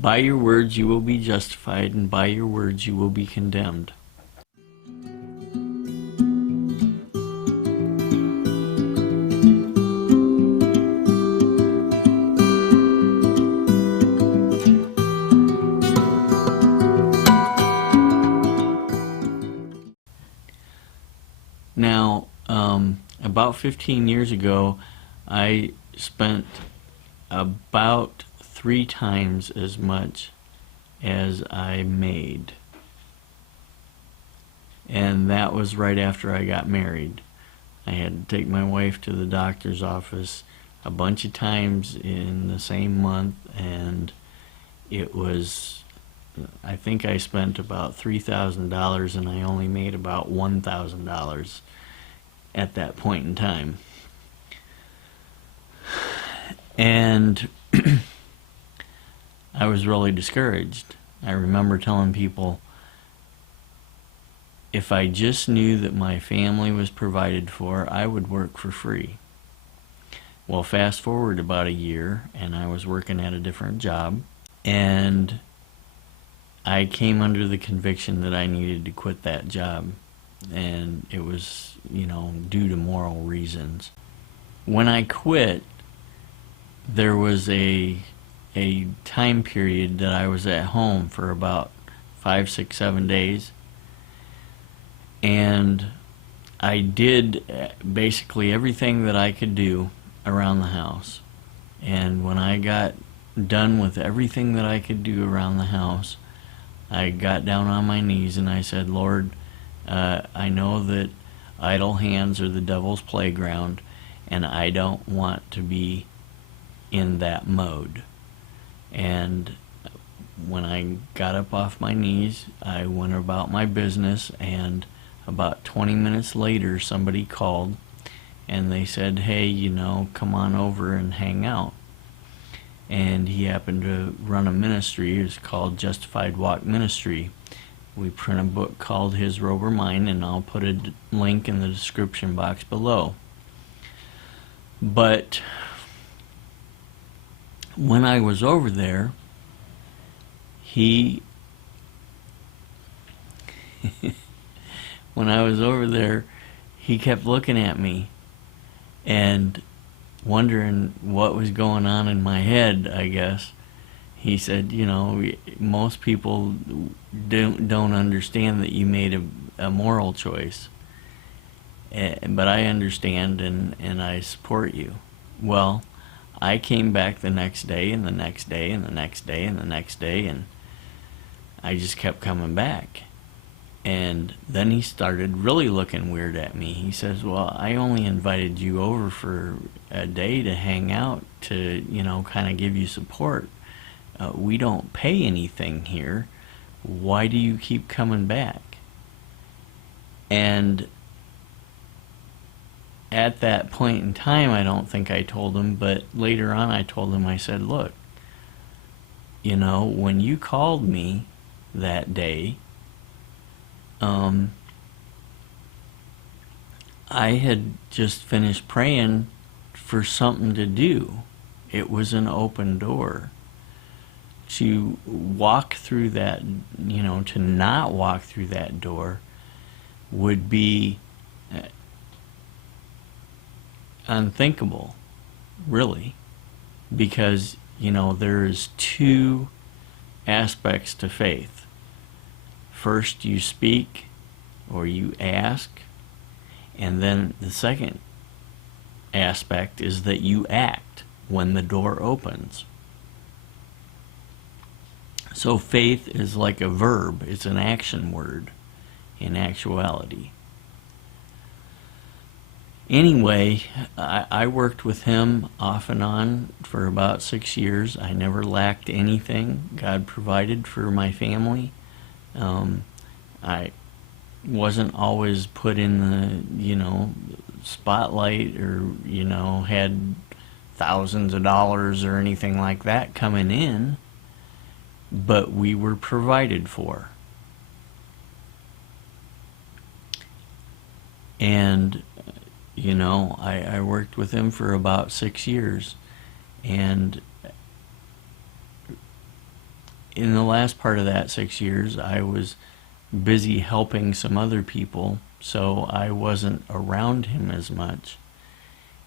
By your words you will be justified, and by your words you will be condemned. Now, about 15 years ago, I spent about 3 times as much as I made. And that was right after I got married. I had to take my wife to the doctor's office a bunch of times in the same month, and it was, I think I spent about $3,000 and I only made about $1,000 at that point in time. And I was really discouraged. I remember telling people, if I just knew that my family was provided for, I would work for free. Well, fast forward about a year, and I was working at a different job, and I came under the conviction that I needed to quit that job, and it was, due to moral reasons. When I quit, there was a time period that I was at home for about 5, 6, 7 days, and I did basically everything that I could do around the house. And when I got done with everything that I could do around the house, I got down on my knees and I said, Lord, I know that idle hands are the devil's playground, and I don't want to be in that mode. And when I got up off my knees, I went about my business, and about 20 minutes later somebody called and they said, hey, come on over and hang out. And he happened to run a ministry. It's called Justified Walk Ministry. We print a book called His Robe or Mine, and I'll put a link in the description box below. But when I was over there, when I was over there, he kept looking at me and wondering what was going on in my head, I guess. He said, most people don't understand that you made a moral choice. But I understand, and I support you. Well, I came back the next day, and the next day, and the next day, and the next day, and I just kept coming back. And then he started really looking weird at me. He says, well, I only invited you over for a day to hang out, to, kind of give you support. We don't pay anything here. Why do you keep coming back? And at that point in time, I don't think I told him, but later on I told him, I said, look, when you called me that day, I had just finished praying for something to do. It was an open door. To walk through that, to not walk through that door would be unthinkable, really, because, there's 2 aspects to faith. First, you speak or you ask, and then the second aspect is that you act when the door opens. So faith is like a verb. It's an action word in actuality. Anyway, I worked with him off and on for about 6 years. I never lacked anything. God provided for my family. I wasn't always put in the, spotlight, or, had thousands of dollars or anything like that coming in, but we were provided for. And, I worked with him for about 6 years, and in the last part of that 6 years, I was busy helping some other people, so I wasn't around him as much.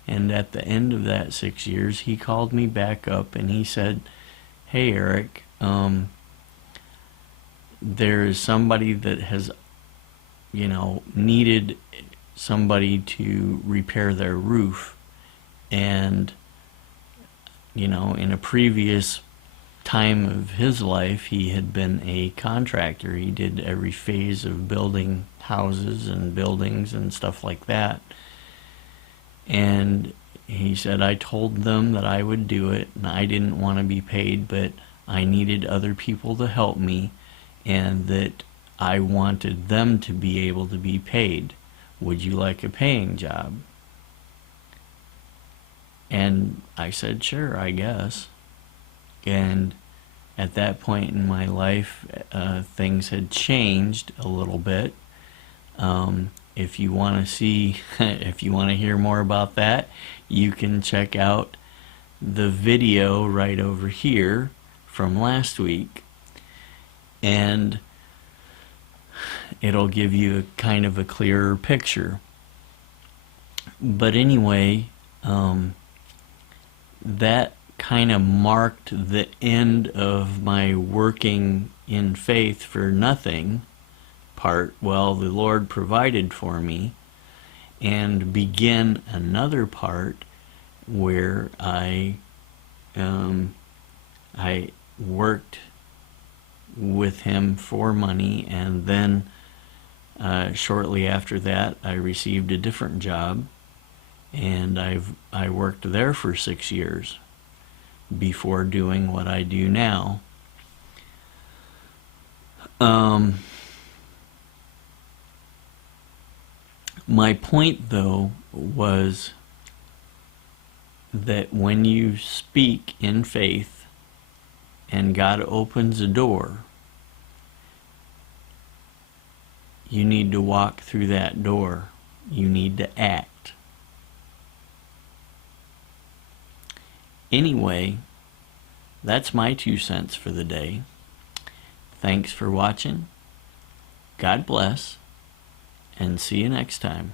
And at the end of that 6 years, he called me back up and he said, "Hey, Eric, there is somebody that has, needed somebody to repair their roof. And, in a previous time of his life, he had been a contractor. He did every phase of building houses and buildings and stuff like that. And he said, I told them that I would do it, and I didn't want to be paid, but I needed other people to help me, and that I wanted them to be able to be paid. Would you like a paying job?" And I said, "Sure, I guess." And at that point in my life, things had changed a little bit. If you want to see, if you want to hear more about that, you can check out the video right over here from last week, and it'll give you a kind of a clearer picture. But anyway, that kind of marked the end of my working in faith for nothing part. Well, the Lord provided for me, and begin another part where I worked with him for money, and then shortly after that I received a different job, and I worked there for 6 years before doing what I do now. My point, though, was that when you speak in faith and God opens a door, you need to walk through that door. You need to act. Anyway, that's my 2 cents for the day. Thanks for watching. God bless, and see you next time.